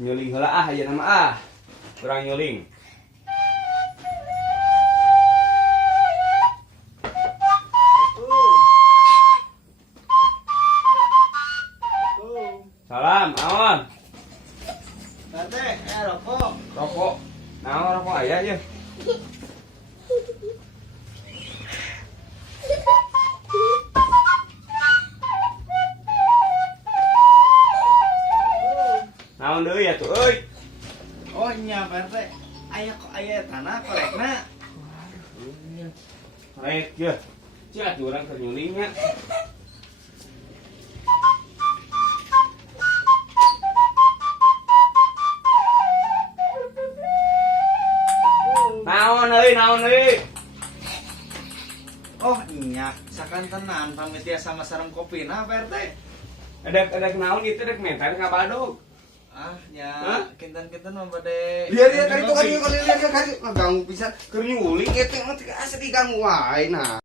Nyuling heula ah aya nama ah. Kurang nyuling. Salam, awan. Tante, rokok. Rokok. Naon rokok aya ye? Naon deui atuh euy? Oh nya Tante, aya kok aya tanah korekna. Rek ye. Cik atuh urang keur nyulingnya. Naon euy? Oh nya, sakan tenan pamit ya sama sareng kopina Tante. Ada naon itu dek mentan ka badog. Ah nya, Hah? kinten-kinten mah bade. Lihat kali itu kan lihat kali ganggu pisan keur nyuling eta mah asli ganggu wae nah.